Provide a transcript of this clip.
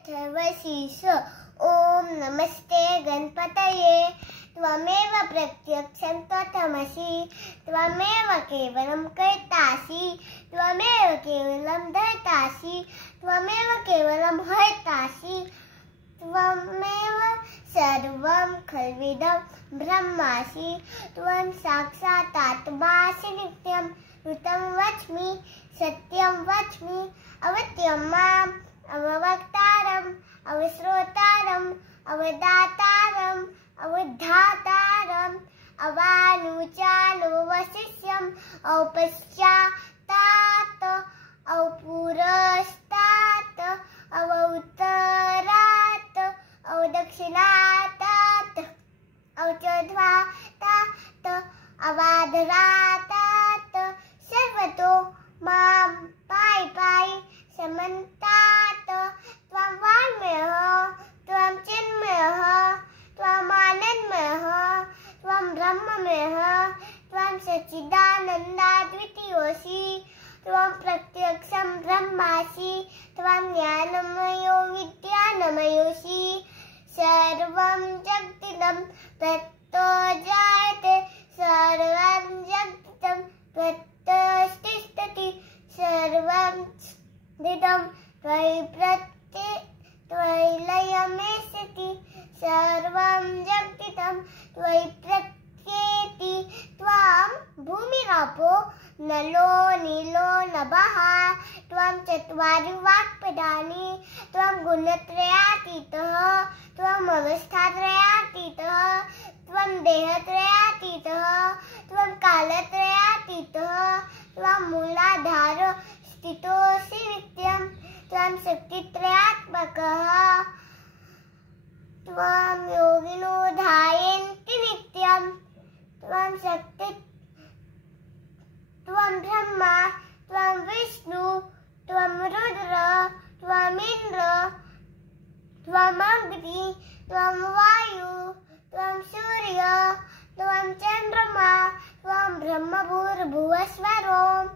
अथर्वशीर्ष। ओम नमस्ते गणपतये। त्वमेव प्रत्यक्षं तत्त्वमसि। त्वमेव केवलं कर्तासि। त्वमेव केवलं धर्तासि। त्वमेव केवलं हर्तासि। त्वमेव सर्वं खल्विदं ब्रह्मासि। त्वं साक्षात् आत्मासि नित्यं। ऋतं वच्मि सत्यं वच्मि। अवत्यं माम् अववक्तारम् अवश्रोतारम् अवदातारम् अवधातारम् अवानुचानुवशिष्यम् औपश्चात्तात् औपुरस्तात् अवौत्तरात् अवदक्षिणातात् औचध्वातात् अवाधरातात् सर्वतो मां पाहि पाहि समन्तात्। त्वं वाङ्मयः त्वं चिन्मयः त्वमानन्दमयः त्वं ब्रह्ममयः त्वं सच्चिदानन्दाद्वितीयोऽसि। त्वं प्रत्यक्षं ब्रह्मासि। त्वं ज्ञानमयो विज्ञानमयोऽसि। सर्वं जगदिदं त्वत्तो जायते। सर्वं जगदिदं त्वत्तो तिष्ठति। सर्वं इदं त्वयि त्वयि लयमेष्यति। सर्वं जगदिदं त्वयि प्रत्येति। त्वं भूमिरापो नलो नीलो नभः। त्वं चत्वारि वाक्पदानि। त्वं गुणत्रयातीतः। त्वं अवस्थात्रयातीतः। त्वं देहत्रयातीतः। त्वं कालत्रयातीतः। त्वं मूलाधारो स्थितोऽसि नित्यं। त्वं शक्तित्रयात्मकः। त्वं योगिनो ध्यायन्ति नित्यं। त्वं शक्ति त्वं ब्रह्मा त्वं विष्णु त्वं रुद्र त्वमिन्द्र त्वमग्नि त्वं वायु त्वं सूर्य त्वं चन्द्रमा त्वं ब्रह्मभूर्भुवः स्वरोम्।